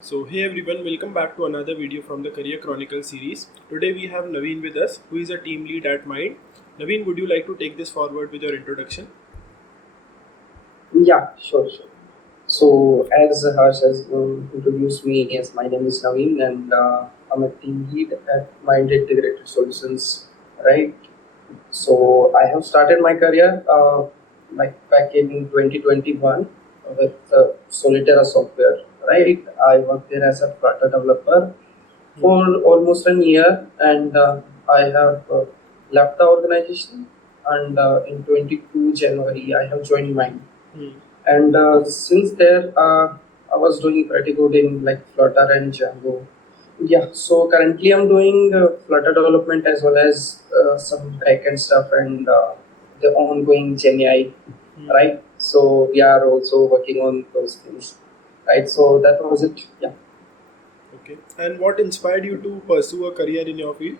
So hey everyone, welcome back to another video from the Career Chronicles series. Today we have Naveen with us, who is a team lead at MYND. Naveen, would you like to take this forward with your introduction? Yeah, sure. So, as Harsh has introduced me, yes, my name is Naveen and I'm a team lead at MYND Integrated Solutions, right? So, I have started my career like back in 2021 with Solitaire software, right? I worked there as a Flutter developer for almost a year and I have left the organization and in 22 January I have joined MYND. And since there, I was doing pretty good in like Flutter and Django. Yeah, so currently I'm doing Flutter development as well as some backend stuff and the ongoing GenAI, right? So we are also working on those things, right? So that was it. Yeah. Okay. And what inspired you to pursue a career in your field?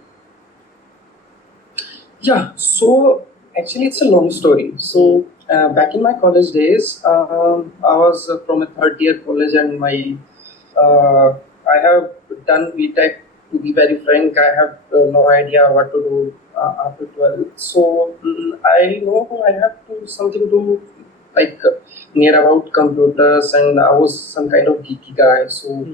Yeah, so actually, it's a long story. So, back in my college days, I was from a third year college, and I have done BTech. To be very frank, I have no idea what to do after 12. So, I know I have to something to like near about computers, and I was some kind of geeky guy. So,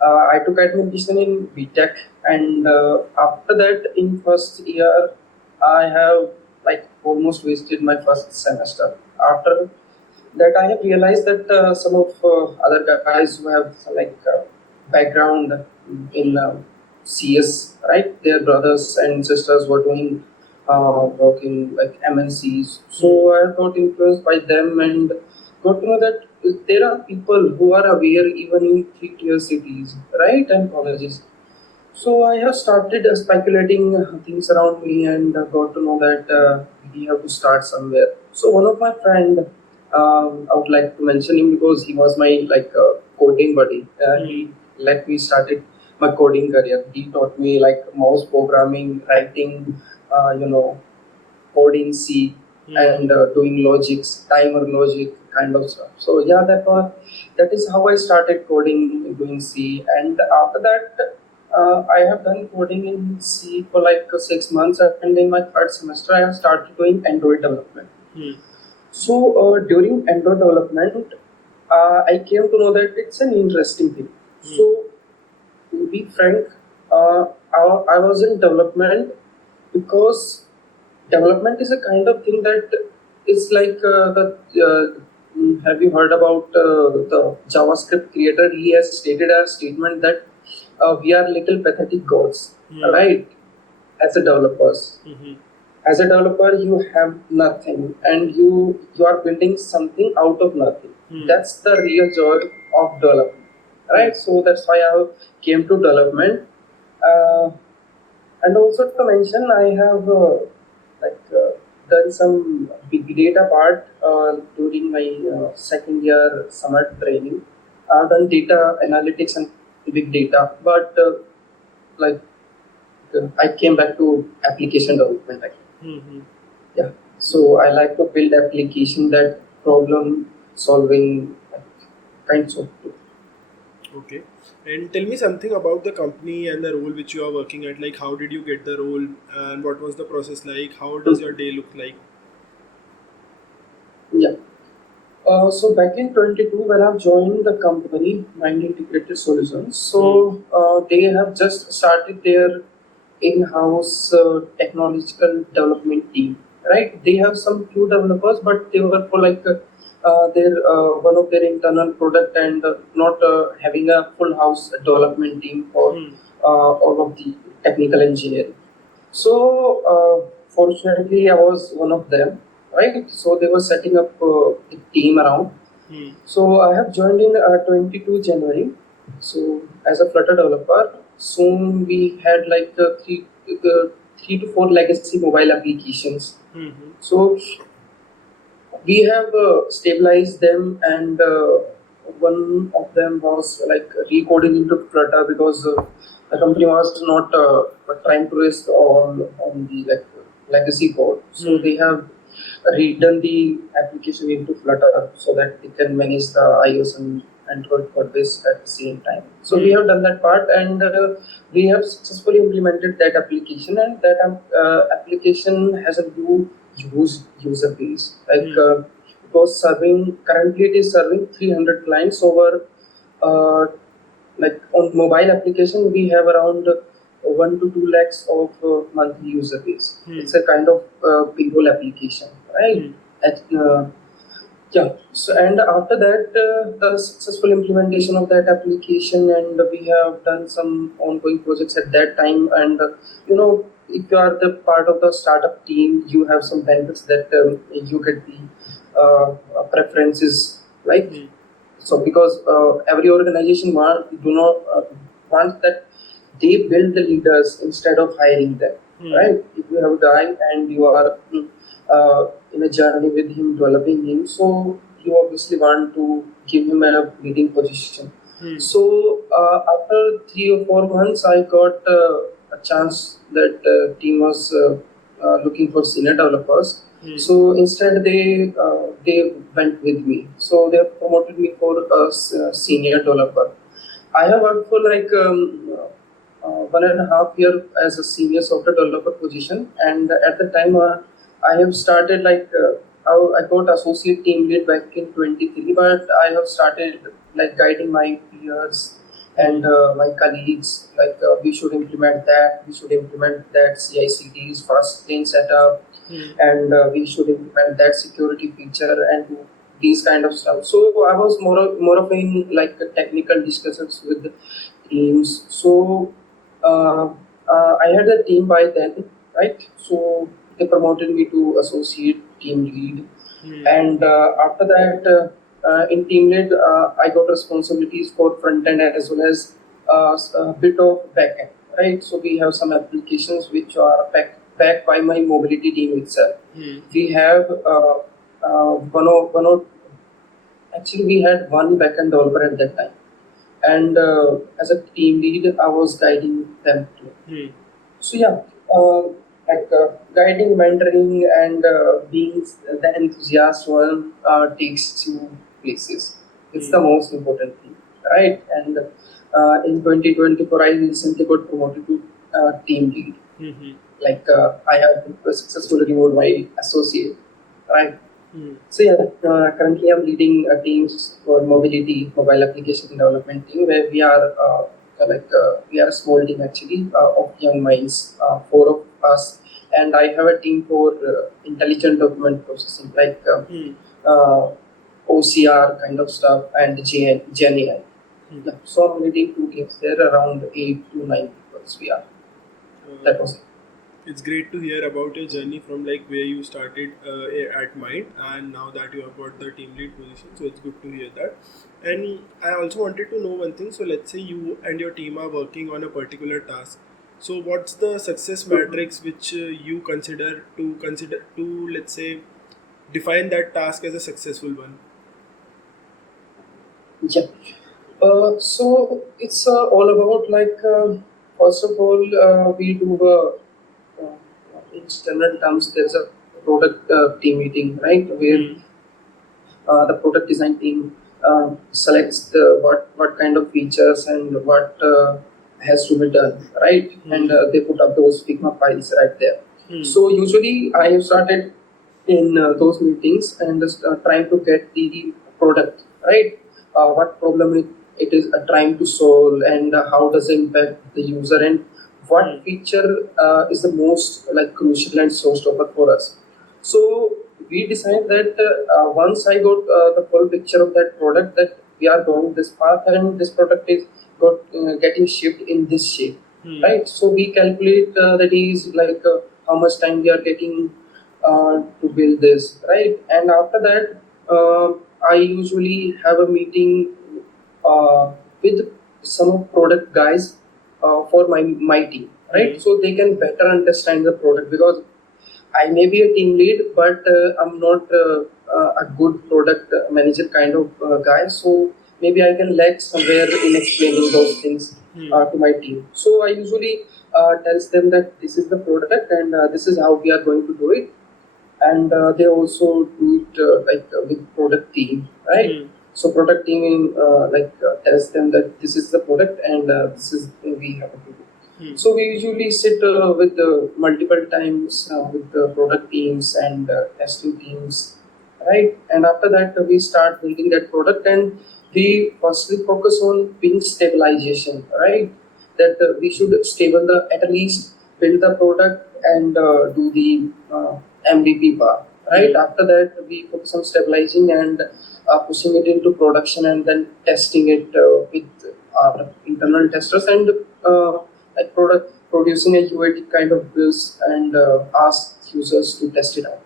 I took admission in BTech, and after that, in first year. I have like almost wasted my first semester. After that, I have realized that some of other guys who have like background in CS, right? Their brothers and sisters were doing work in like MNCs. So I got influenced by them and got to know that there are people who are aware even in three-tier cities, right, and colleges. So I have started speculating things around me and got to know that we have to start somewhere. So one of my friend, I would like to mention him because he was my like coding buddy. He let me started my coding career. He taught me like mouse programming, writing, you know, coding C, and doing logics, timer logic kind of stuff. So yeah, that is how I started coding doing C, and after that. I have done coding in C for like 6 months, and in my third semester, I have started doing Android development. So during Android development, I came to know that it's an interesting thing. So to be frank, I was in development because development is a kind of thing that is like have you heard about the JavaScript creator? He has stated a statement that we are little pathetic gods, right? As a developers, as a developer, you have nothing, and you are building something out of nothing. That's the real joy of development, right? So that's why I came to development. Uh, and also to mention, I have like done some big data part during my second year summer training. I've done data analytics and big data, but like I came back to application development again. Yeah, so I like to build application that problem solving kinds of. Okay. And tell me something about the company and the role which you are working at. Like, how did you get the role, and what was the process like? How does your day look like? Yeah. So back in 22, when I've joined the company, Mind Integrated Solutions, so they have just started their in-house technological development team. Right? They have some few developers, but they were for like their one of their internal product and not having a full house development team for all of the technical engineering. So fortunately, I was one of them, right? So they were setting up a team around. So I have joined in 22 January. So as a Flutter developer, soon we had like three to four legacy mobile applications. So we have stabilized them, and one of them was like recoding into Flutter because the company was not trying to risk all on the like legacy code. So they have redone the application into Flutter so that they can manage the iOS and Android codebase at the same time. So we have done that part, and we have successfully implemented that application, and that application has a huge user base. Like it was serving currently, it is serving 300 clients over. Uh, like on mobile application, we have around 1 to 2 lakhs of monthly user base. It's a kind of payroll application, right? At, yeah. So and after that, the successful implementation of that application, and we have done some ongoing projects at that time. And if you are the part of the startup team, you have some benefits that you get the preferences, like so because every organization do not wants that they build the leaders instead of hiring them, right? If you have a guy and you are in a journey with him, developing him, so you obviously want to give him a leading position. So after 3 or 4 months, I got a chance that team was looking for senior developers. So instead, they went with me. So they promoted me for a senior developer. I have worked for like 1.5 year as a senior software developer position, and at the time I have started like I got associate team lead back in 23, but I have started like guiding my peers and my colleagues, like we should implement that, CI/CDs, fast chain setup, and we should implement that security feature and do these kind of stuff. So I was more of in like technical discussions with the teams. So uh, I had a team by then, right? So they promoted me to associate team lead, and after that, in team lead, I got responsibilities for front end as well as a bit of back end, right? So we have some applications which are backed by my mobility team itself. We have one or actually we had one backend developer at that time, and as a team lead, I was guiding them too. So yeah, like guiding, mentoring, and being the enthusiast one takes you places. It's the most important thing, right? And in 2024, I recently got promoted to team lead. Like I have successfully removed my associate, right? So yeah, currently I'm leading a teams for mobile application development team, where we are a small team actually of young minds, 4 of us, and I have a team for intelligent document processing, like OCR kind of stuff, and Gen AI. Yeah, so I'm leading 2 teams there, around 8 to 9 people. We are. That was it. It's great to hear about your journey from like where you started at Mind, and now that you have got the team lead position. So it's good to hear that. And I also wanted to know one thing. So let's say you and your team are working on a particular task. So what's the success matrix which you consider to let's say define that task as a successful one? Yeah. So it's all about like first of all we do in standard terms, there's a product team meeting, right, where the product design team selects the what kind of features and what has to be done, right, and they put up those Figma files right there. So usually I have started in those meetings and just trying to get the product, right, what problem it is trying to solve, and how does it impact the user, and what feature is the most like crucial and showstopper for us. So we decided that once I got the full picture of that product, that we are going this path and this product is getting shipped in this shape, right? So we calculate that is like how much time we are getting to build this, right? And after that, I usually have a meeting with some product guys for my team, right? So they can better understand the product, because I may be a team lead, but I'm not a good product manager kind of guy. So maybe I can lag somewhere in explaining those things to my team. So I usually tells them that this is the product, and this is how we are going to do it, and they also do it with product team, right? So product team tells them that this is the product and this is we have to do. So we usually sit with multiple times with the product teams and testing teams, right? And after that we start building that product, and we firstly focus on being stabilization, right? That we should stable the at least build the product and do the MVP part, right? After that we focus on stabilizing and pushing it into production and then testing it with our internal testers and like product producing a UAT kind of bills and ask users to test it out.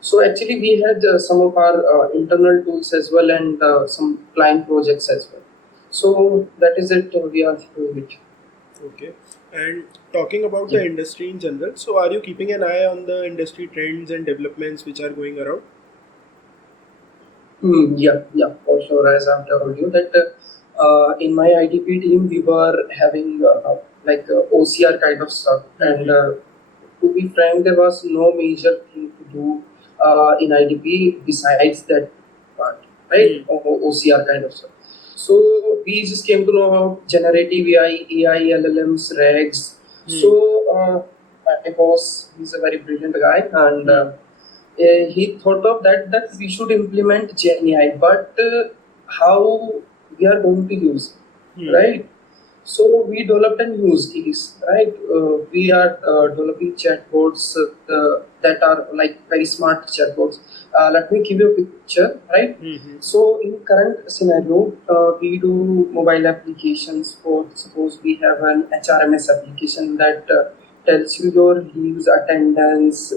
So actually, we had some of our internal tools as well and some client projects as well. So that is it. We are doing it. Okay. And talking about the industry in general, so are you keeping an eye on the industry trends and developments which are going around? Yeah, for sure. As I've told you that in my IDP team, we were having OCR kind of stuff, and to be frank, there was no major thing to do in IDP besides that part, right? OCR kind of stuff. So we just came to know about generative AI, LLMs, RAGs. So my boss, he's a very brilliant guy, and he thought of that we should implement GenAI, but how we are going to use it, right? So we developed a use case, right? We are developing chatbots that are like very smart chatbots. Let me give you a picture, right? So in current scenario, we do mobile applications. For suppose we have an HRMS application that tells you your leaves, attendance,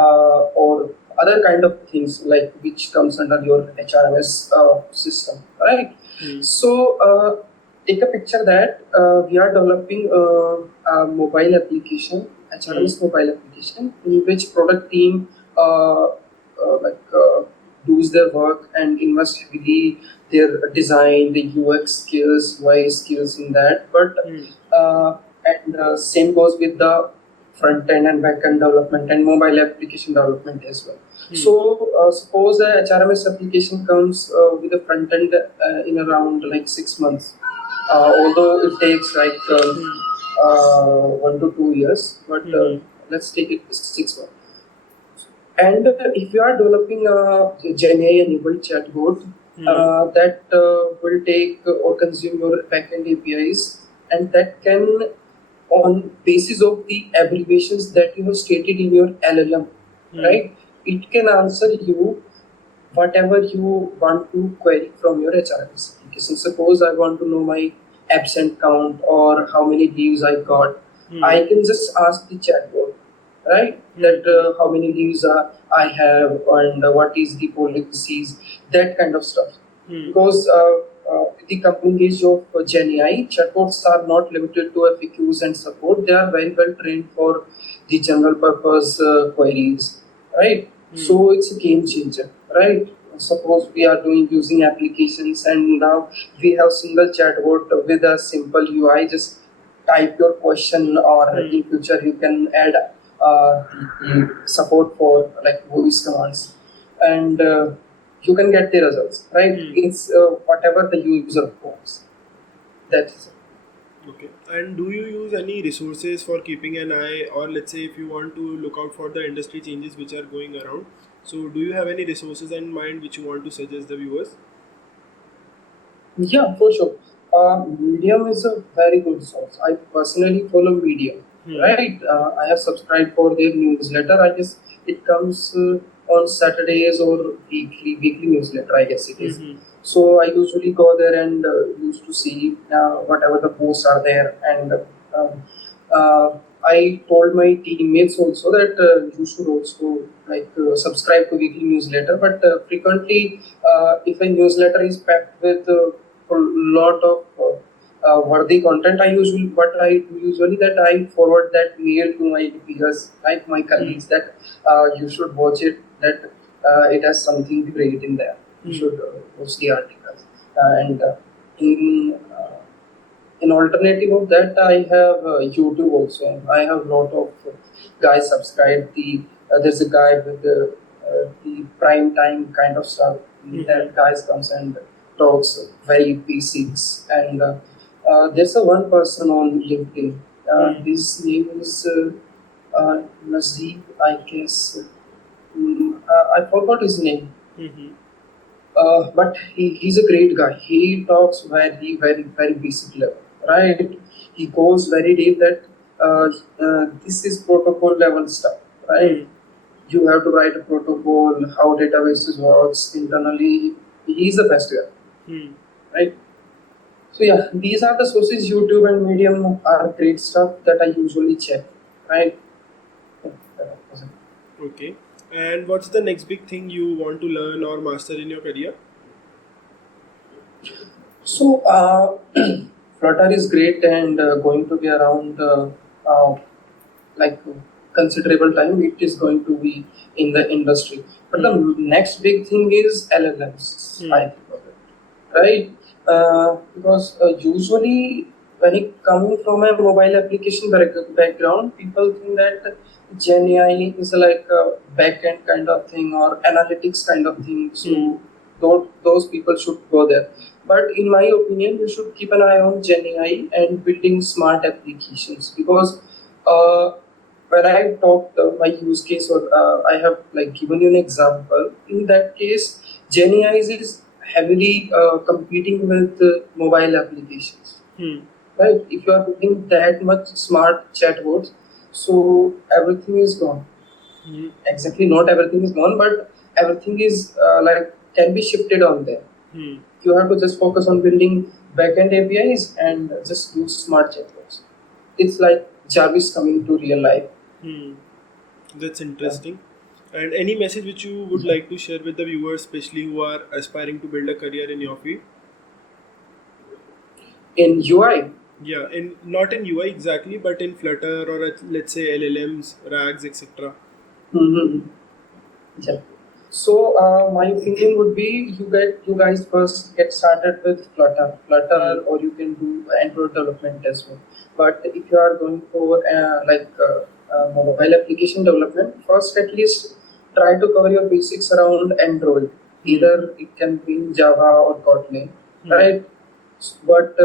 or other kind of things like which comes under your HRMS system, right? So take a picture that we are developing a mobile application, HRMS mobile application, in which product team does their work and invest heavily their design, the UX skills, UI skills in that. But and same goes with the front end and back end development and mobile application development as well. So suppose a HRMS application comes with a front end in around like 6 months, although it takes like 1 to 2 years, but let's take it 6 months. And if you are developing a GenAI enabled chatbot that will take or consume your backend APIs, and that can, on basis of the abbreviations that you have stated in your LLM, right? It can answer you whatever you want to query from your HRMS application. Suppose I want to know my absent count or how many leaves I got. I can just ask the chatbot, right? That how many leaves I have and what is the policies, that kind of stuff. Because the coming age of GenAI, chatbots are not limited to FAQs and support. They are very well trained for the general purpose queries, right? So it's a game changer, right? Suppose we are doing using applications and now we have single chatbot with a simple UI. Just type your question, or in future you can add the support for like voice commands, and you can get the results, right? It's whatever the user wants. That's it. Okay. And do you use any resources for keeping an eye, or let's say if you want to look out for the industry changes which are going around? So do you have any resources in mind which you want to suggest the viewers? Yeah, for sure. Medium is a very good source. I personally follow Medium, right? I have subscribed for their newsletter. I guess it comes on Saturdays or weekly newsletter, I guess it is. So I usually go there and used to see whatever the posts are there. And I told my teammates also that you should also subscribe to weekly newsletter. But frequently, if a newsletter is packed with a lot of worthy content, I do usually that I forward that mail to my peers, like my colleagues, that you should watch it. That it has something great in there. You should watch the articles. And in alternative of that, I have YouTube also. I have a lot of guys subscribed. There's a guy with the prime time kind of stuff. Mm-hmm. That guys comes and talks very basics. And there's a one person on LinkedIn. Mm-hmm. His name is Nazeeb, I guess. I forgot his name. Mm-hmm. But he's a great guy. He talks very basic level, right? He goes very deep that this is protocol level stuff, right? You have to write a protocol, how databases works internally. He's the best guy, Mm-hmm. right? So yeah, these are the sources. YouTube and Medium are great stuff that I usually check, right? Okay. And what's the next big thing you want to learn or master in your career? So Flutter is great and going to be around like considerable time. It is going to be in the industry. But the Hmm. next big thing is LLMs. Hmm. I think of it, right? Because usually when it coming from a mobile application background, people think that Gen AI is like a back-end kind of thing or analytics kind of thing. Hmm. So those people should go there. But in my opinion, you should keep an eye on Gen AI and building smart applications because uh, when I talked my use case or I have like given you an example. In that case, Gen AI is heavily competing with mobile applications, Hmm. right? If you are building that much smart chatbots, so everything is gone. Hmm. Exactly, not everything is gone, but everything is like can be shifted on there. Hmm. You have to just focus on building backend APIs and just use smart chatbots. It's like Jarvis coming to real life. Hmm. That's Yeah. interesting. And any message which you would like to share with the viewers, especially who are aspiring to build a career in your field? In UI. Yeah, in not in UI exactly, but in Flutter or let's say LLMs, RAGs, etc. Mhm. Yeah. So my opinion would be you guys first get started with Hmm. Flutter, or you can do Android development as well. But if you are going for mobile application development, first at least try to cover your basics around Android. Hmm. Either it can be in Java or Kotlin, Hmm. right? But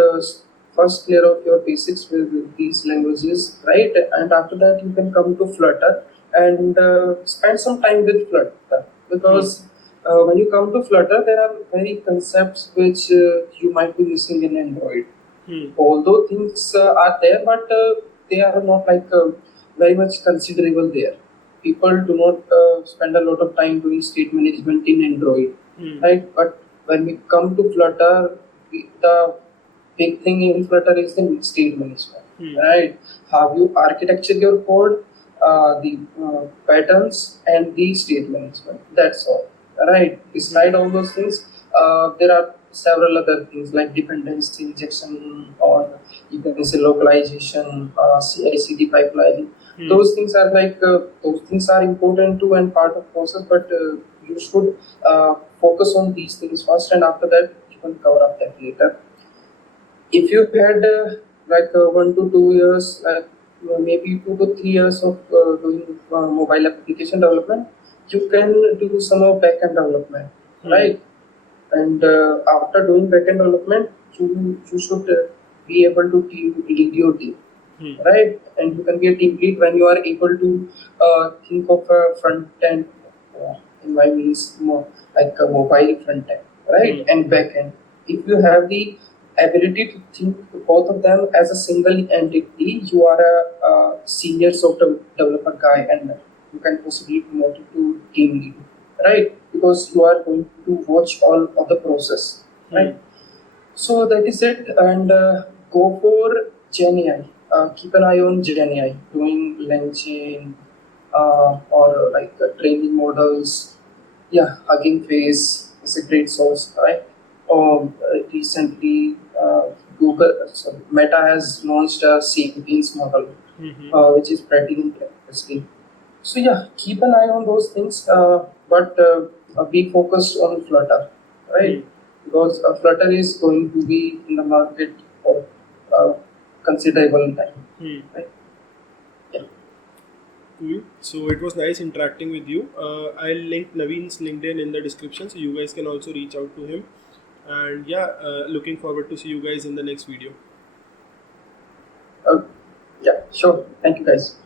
first clear of your basics with these languages, right? And after that you can come to Flutter and spend some time with Flutter Hmm. because when you come to Flutter there are many concepts which you might be missing in Android. Hmm. Although things are there, but they are not like very much considerable there. People do not spend a lot of time doing state management in Android, Hmm. right? But when we come to Flutter, the big thing in Flutter is the state management, Hmm. right? How you architecture your code, the patterns, and the state management. That's all, right? Hmm. Beside all those things, there are several other things like dependency injection, or you can say localization, CI/CD pipeline. Hmm. Those things are those things are important too and part of process, but you should focus on these things first, and after that you can cover up that later. If you had 1 to 2 years, maybe 2 to 3 years of doing mobile application development, you can do some of backend development, Hmm. right? And after doing backend development, you should be able to lead your team, Hmm. right? And you can be a team lead when you are able to think of a front end, in my means more like a mobile front end, right? Hmm. And back end. If you have the ability to think both of them as a single entity, you are a senior software developer guy, and you can possibly promote it to team lead, right? Because you are going to watch all of the process, Hmm. right? So that is it, and go for Gen AI. Keep an eye on Gen AI, doing LangChain or training models. Yeah, Hugging Face is a great source, right? Recently, Meta has launched a Sapiens model, Hmm. which is pretty interesting. So yeah, keep an eye on those things, but be focused on Flutter, Hmm. right? Because Flutter is going to be in the market for uh, considerable time, Hmm. right? Yeah. Cool. So it was nice interacting with you. I'll link Naveen's LinkedIn in the description, so you guys can also reach out to him. And yeah, looking forward to see you guys in the next video. Yeah, sure. Thank you, guys.